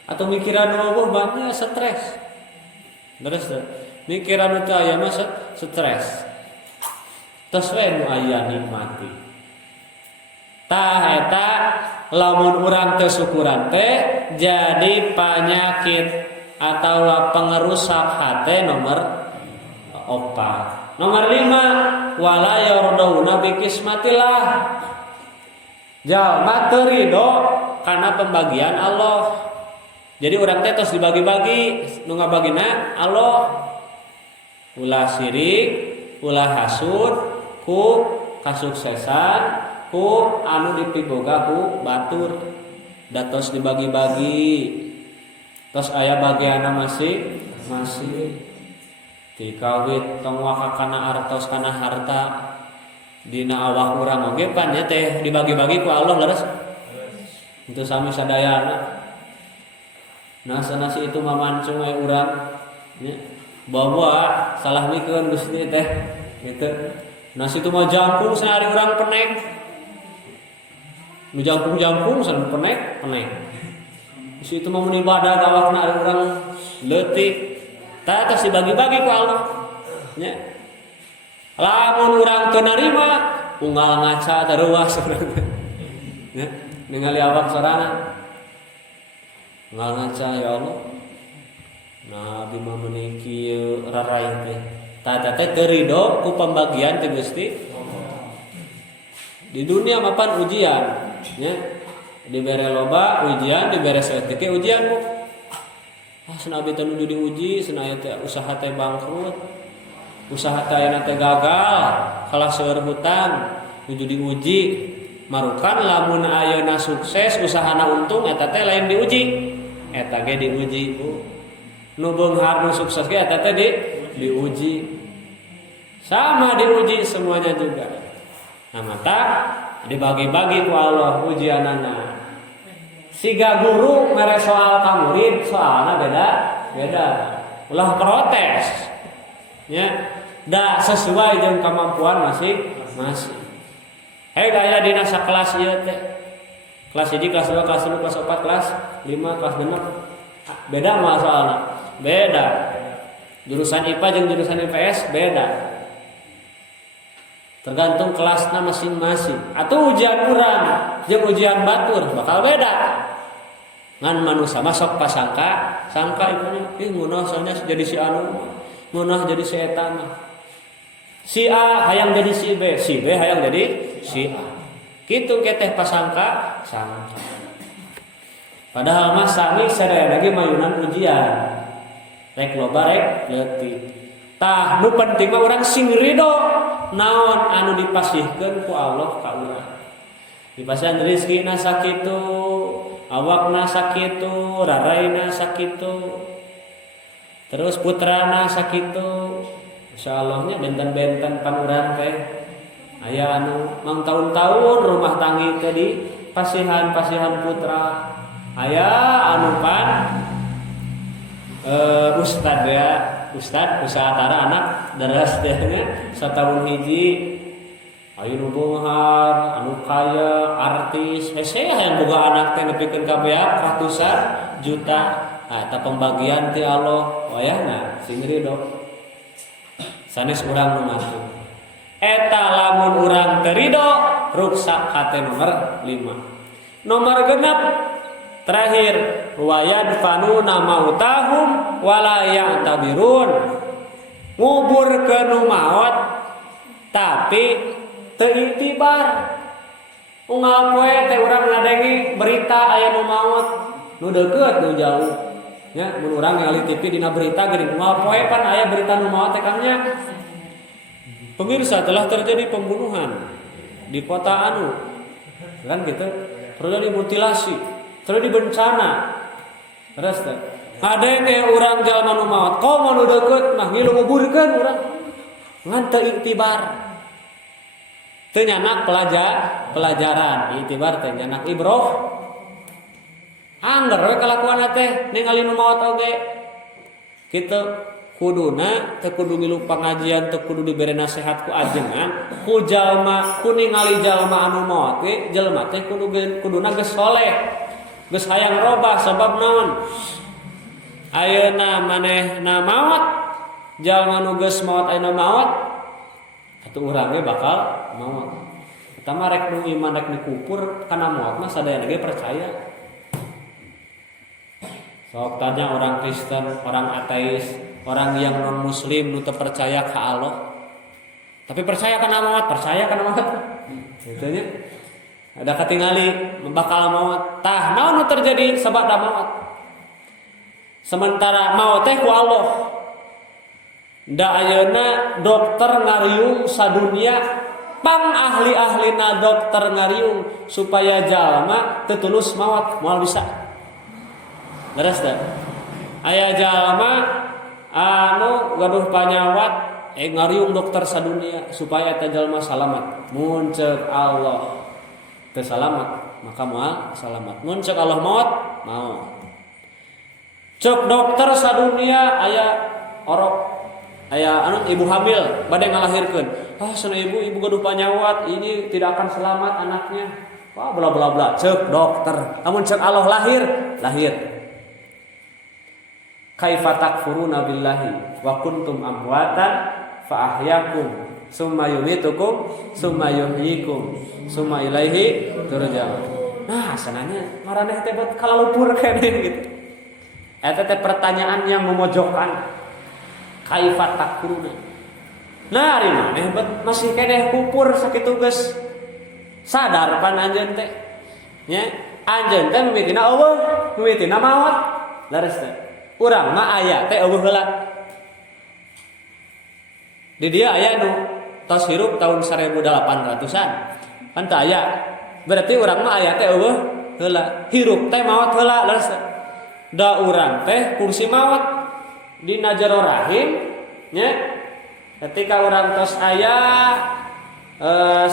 Atau mikiran eueuh banyak stres. Terus mikiran teh aya mah stres. Tos we nu aya nikmati. Tah eta lamun urang teu syukuran teh jadi penyakit atau pengerusak hate nomor 4. Nomor 5 wala yardauna bi kismatillah. Jalma teu ridho kana pembagian Allah. Jadi orang teh tos dibagi-bagi nu ngabagina Allah. Ulah sirik, ulah hasud, ku kasuksesan, ku anu dipiboga ku batur. Da tos dibagi-bagi. Tos aya bagianna masih dikawit tong waka kana artos kana harta dina awak urang oge pan nya teh dibagi-bagi ku Allah leres. Itu sami sadayana. Nah sanasi itu mamancung aya urang nya bawa salah mikeun Gusti teh gitu. Nasi itu mah jangkung sehari urang penek. Nu jangkung san penek. Isi itu mau ibadah gawakna ari urang leutik. Tah tos dibagi-bagi ku Allah. Nya. Lamun urang teu narima unggal ngaca tereuas urang. Ya, ningali awak sorana. Unggal ngaca ya Allah. Nabi mah meuni kieu raraing teh. Tah teh teu ridho ku pembagian ti Gusti. Di dunia mapan ujian, nya. Dibere loba ujian, dibere setik ujian bu. Senabi teh nuju diuji, senaya teh usaha teh bangkrut, usaha teh teh gagal, kalah seueur hutang, nuju diuji. Marukan lamun ayeuna sukses, usahana untung, eta teh lain diuji, eta ge diuji bu. Nu beunghar nu sukses ge eta teh diuji, sama diuji semuanya juga. Nah mata dibagi-bagi ku Allah ujianana. Siga guru mere soal ka murid soalna beda. Ulah protes. Ya, da sesuai jeung kemampuan masing-masing. Aya dina sakelas ieu teh. Kelas 1, kelas 2, kelas 3, kelas 4, kelas 5, kelas 6. Beda mah soalna. Beda. Jurusan IPA jeung jurusan IPS beda. Tergantung kelasnya masing-masing. Atau ujian urang jeung ujian batur bakal beda. Ngan manusia masuk pasangka, sangka ibunya, ngunah soalnya jadi si anu, ngunah jadi si eta mah. Si A hayang jadi si B hayang jadi si A. Kitu ge teh pasangka, sangka. Padahal mah sami sadaya lagi mayunan ujian. Rek loba rek leutik. Tah nu penting mah urang sing ridho naon anu dipasihkeun ku Allah ka urang. Dipasihan rezekina sakitu, awakna sakitu, raraina sakitu. Terus putrana sakitu. Insyaallah nya benten-benten pan urang teh aya anu mang tahun-tahun rumah tangga teh di pasihan putra. Aya anu pan ustad ya Ustad usahatara anak deras teh satahun hiji ayo nu beunghar anu kaya artis hese hayang boga anak teh nepikeun ka beak ratusan juta eta pembagian ti Allah wayahna sing ridho sanes urang nu ngaku eta lamun urang teu ridho ruksak hate nomor 5 nomor 6 terakhir wayadfanuna mautahum wala ya'tabirun nguburkeun nu maot tapi teu itibar unggal poe teh urang ngadengi berita aya nu maot nu deukeut nu jauh nya mun urang ningali TV dina berita geuning unggal poe pan aya berita nu maot teh kangnya pemirsa telah terjadi pembunuhan di kota anu kan gitu terjadi mutilasi terjadi bencana terus teh ngadenge urang jalma nu maot komo nu deukeut mah ngilu nguburkeun urang ngan teu itibar teu nyanak pelajaran itibar teh nyanak ibroh angger we kalakuan teh ningali nu maot oge kitu kuduna teu kudu ngilu pangajian teu kudu dibere nasihat ku ajengan ku jalma ku ningali jalma anu maot ge jalma teh kuduna geus saleh geus hayang robah sabab naon ayeuna manehna maot jalma nu geus maot ayeuna maot atuh urang ge bakal maot eta mah rek nu iman rek dikupur kana maot mah sadayana ge percaya sok tanya orang Kristen orang ateis orang yang non muslim nu teu percaya ka Allah tapi percaya kana maot gitu nya ada katingali bakal maot tah naon nu terjadi sabada maot sementara maot teh ku Allah da ayeuna dokter ngariung sadunia pang ahli-ahlina dokter ngariung supaya jalma teu tulus maot moal bisa beres dah aya jalma anu gaduh panyawat ngariung dokter sadunia supaya eta jalma salamat mun ceuk Allah teu salamat maka moal salamat mun ceuk Allah maot mau ceuk dokter sadunia aya orok aya anu ibu hamil bade ngalahirkeun cenah ibu gaduh panyawat ini tidak akan selamat anaknya wah bla bla bla ceuk dokter amun ceuk Allah lahir kaifa takfuruna billahi wa kuntum amwatan fa ahyakum summa yumitukum summa yuhyikum summa ilaihi turja'un. Nah, sananya maraneh teh buat kalalupur keneh gitu. Eta teh pertanyaan yang memojokkan. Kaifa takfuruna. Nah, ari maneh masih keneh kupur sakitu geus sadar pan anjeun teh. Nya, anjeun teh mimitina Allah, mimitina maot. Laras teh urang mah aya teh eueuh heula. Di dia aya nu tos hirup tahun 1800-an. Kan teu aya. Berarti urang mah aya teh eueuh heula. Hirup teh maot heula leres. Da urang teh kursi maot dina jero rahim nya. Ketika urang tos aya 1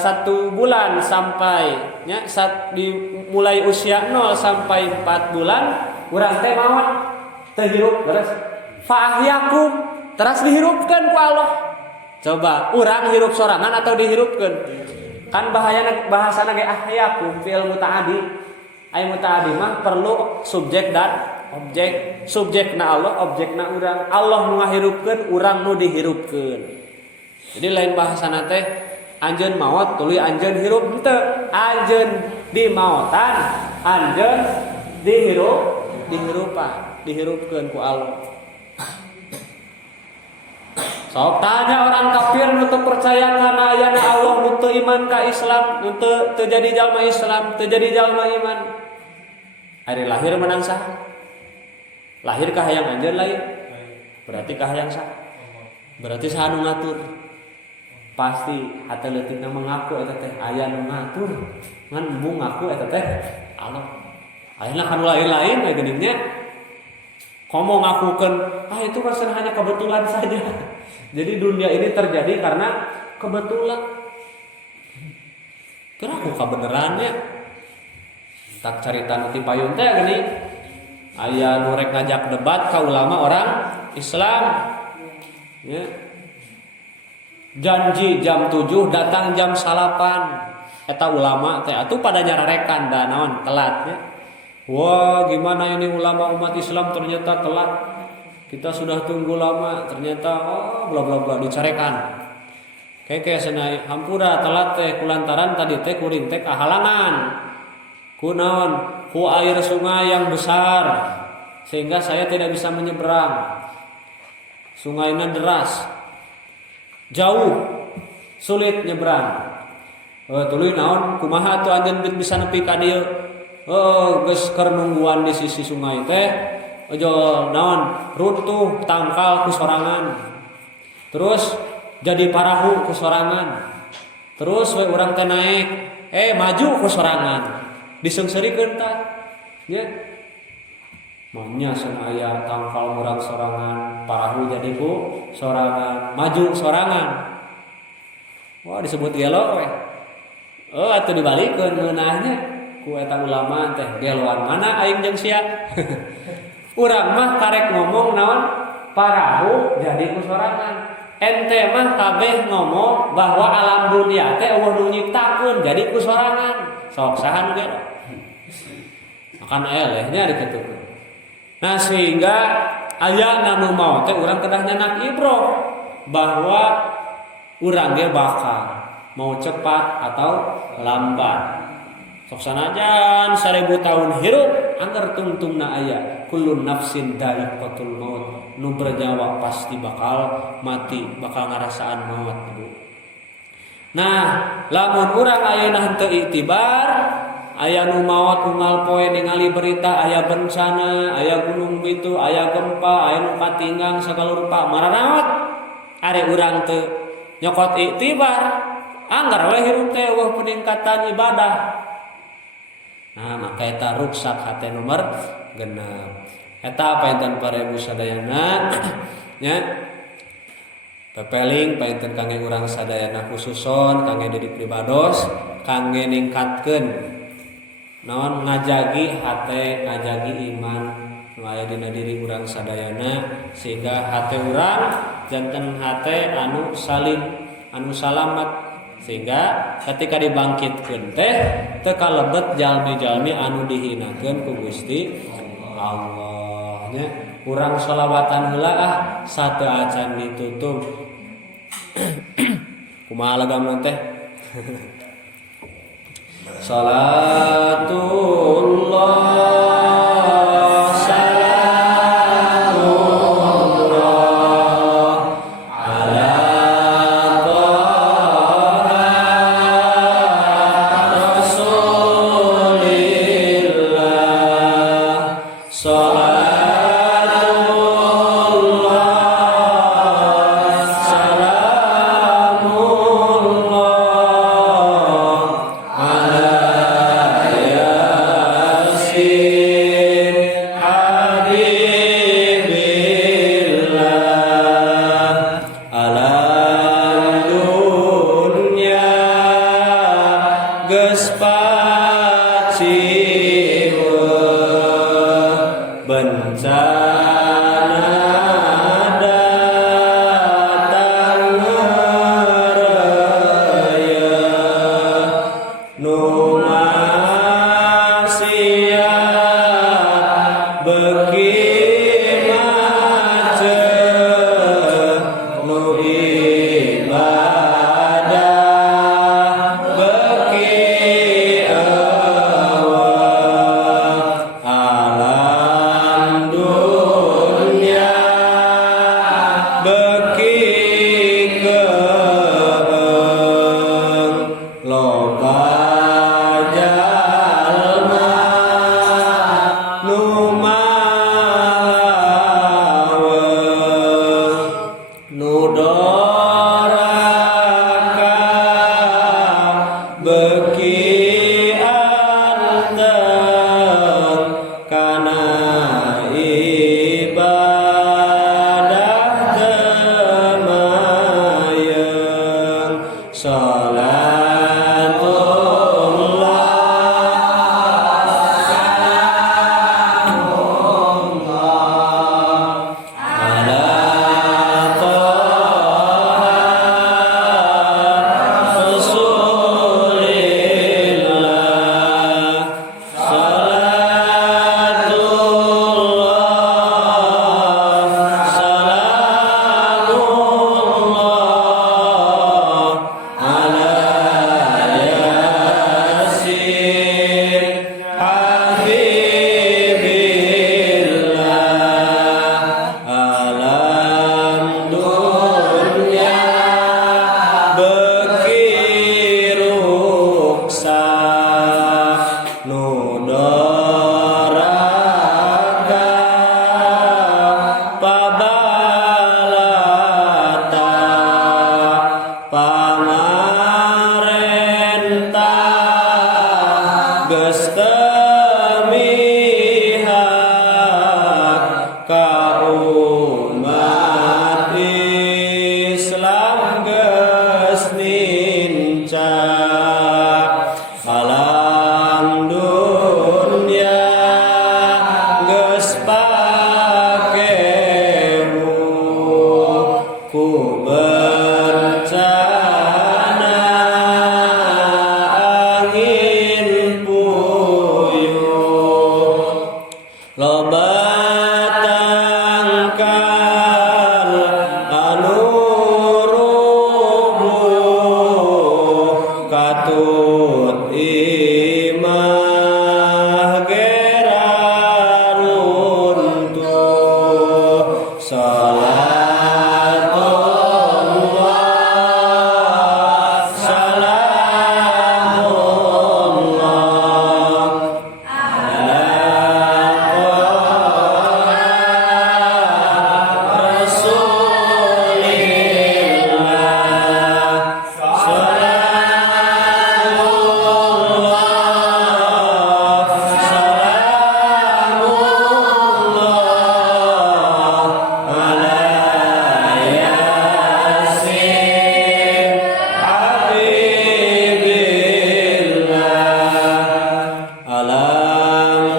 bulan sampai nya mulai usia 0 sampai 4 bulan urang teh maot teh hirup beres fa ahyakum teras dihirupkeun ku Allah. Coba urang hirup sorangan atau dihirupkeun kan bahasana ge ahyakum fi'il mutaaddi ai mutaaddi mah perlu subjek dan objek subjekna Allah objekna urang Allah nu ngahirupkeun urang nu dihirupkeun jadi lain bahasana teh anjeun maot tuluy anjeun hirup henteu anjeun di maotan anjeun dihirupkeun ku Allah. Sok tanya orang kafir nu teu percaya kana ayana Allah nu teu iman ka Islam nu teu jadi jalma Islam teu jadi jalma iman ari lahir menang saha lahir ka hayang anjeun lain berarti ka hayang saha berarti saha nu ngatur pasti hate leutikna mengaku eta teh aya nu ngatur ngan embung ngaku eta teh Allah ayeuna kan lain-lain aya geuninnya komo ngakukeun itu kan hanya kebetulan saja. Jadi dunia ini terjadi karena kebetulan. Kira-kira kebenarannya tak carita nu ti payun teh geuning aya nu rek ngajak debat ka ulama orang Islam Ya. Janji jam 7 datang jam 8. Eta ulama teh atuh pada nyararekan da naon telat ya. Wah, gimana ini ulama umat Islam ternyata telat. Kita sudah tunggu lama, ternyata bla bla bla dicarekan. Kayak cenah hampura telat teh kulantaran tadi teh kuring teh kahalangan. Ku naon? Ku air sungai yang besar sehingga saya tidak bisa menyeberang. Sungainya deras. Jauh, sulit nyebrang. Tuluy naon kumaha atuh anjeun bisa nepi ka dieu? Geus keur nungguan di sisi sungai teh. Ojo naon runtuh tangkal ku sorangan. Terus jadi parahu ku sorangan. Terus we urang teh naik, maju ku sorangan. Disengseureikeun tah. Nya. Maunya aya tangkal urang sorangan, parahu jadi ku sorangan, maju sorangan. Wah disebut gelo we. Atuh dibalikeun meunahnya ku eta ulama teh geloan mana aing jeung sia. Urang mah karek ngomong naon parahu jadi ku sorangan. Ente mah kabeh ngomong bahwa alam dunia teh Allah nu nyiptakeun jadi ku sorangan. Sok saha nu gelo. Makan elehnya diketukeun. Nah sehingga aya nu mau teh urang kedah nyanak ibroh bahwa urang ge bakal mau cepat atau lambat. Sok sanajan 1000 tahun hirup anggar tungtungna aya kullu nafsin dha'iqatul maut, nu bernyawa pasti bakal mati, bakal ngarasaan maut. Nah, lamun urang ayeuna henteu iktibar, aya nu maot unggal poe ningali berita aya bencana, aya gunung bitu, aya gempa, aya nu katinggang sagala rupa, maranaot are urang teu nyokot iktibar, anggar we hirup teh eueuh peningkatan ibadah. Nah, maka eta ruksak hate nomor 6. Eta painten parebu sadayana nya pepeling painten kangge urang sadayana khususon kangge diri pribados kangge ningkatkeun naon ngajagi hate ngajagi iman nu aya dina diri urang sadayana sehingga hate urang janten hate anu salim anu salamet sehingga ketika dibangkitkeun teh teu kalebet jalmi-jalmi anu dihinakeun ku Gusti Allah nya urang sholawatan heula sateu acan ditutup kumaha lagamna teh salatullah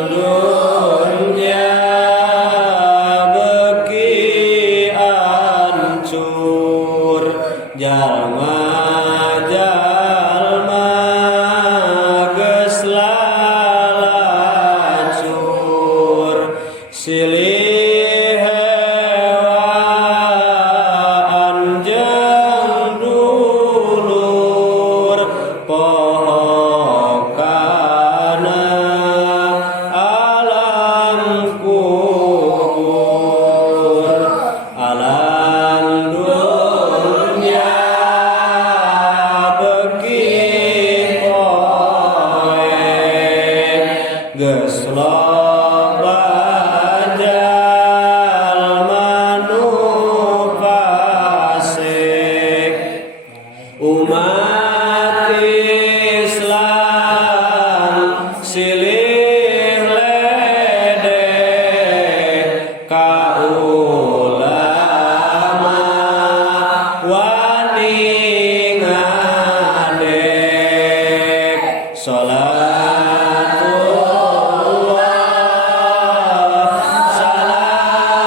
dunya beki ancur jalma-jalma geus lalacur silih hewaan jeung dulur pohokana alam kubur alam dunya beki poe geus loba jalma nu fasik umat Islam silih ledek ka ulama wani ngadek salatullah salamullah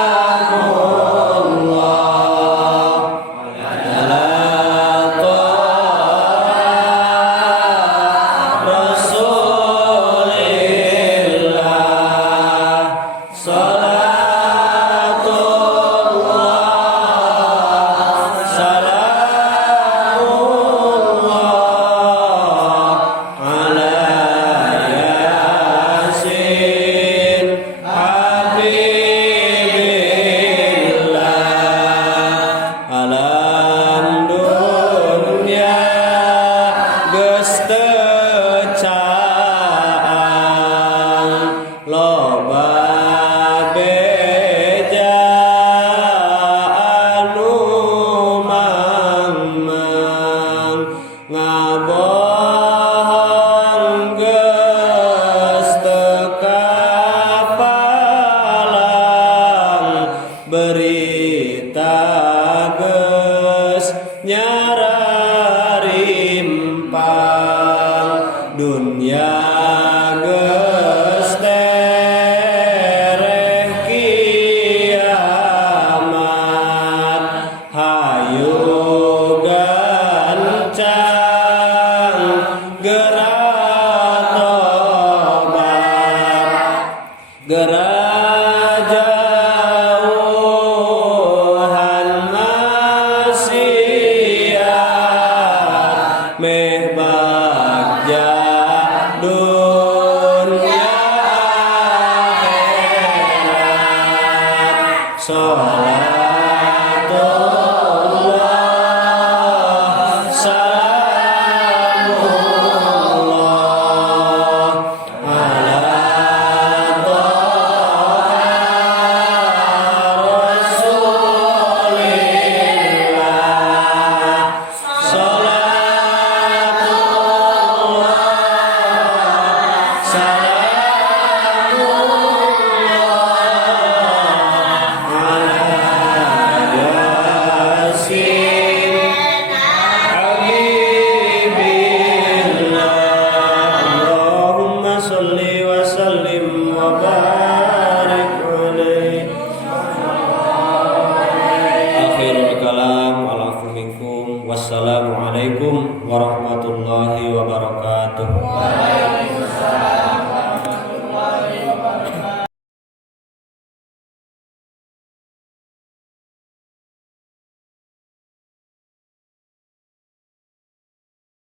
ala Rasulillah salatullah salamullah ala yasin habibillah alam dunya geus teu caang loba beja anu mangmang ngabohong geus teu kapalang berita geus nyararimpang dunya geus tereh kiamat hayu gancang gerak tobat gerak jauhan maksiat meh bagja dunya akhirat salatullah salamullah ala Rasulillah salatullah salamullah ala yasin habibillah Allahumma sholli wa sallim wa barik alaihi akhirul kalam alafu minkum wassalamu alaikum warahmatullahi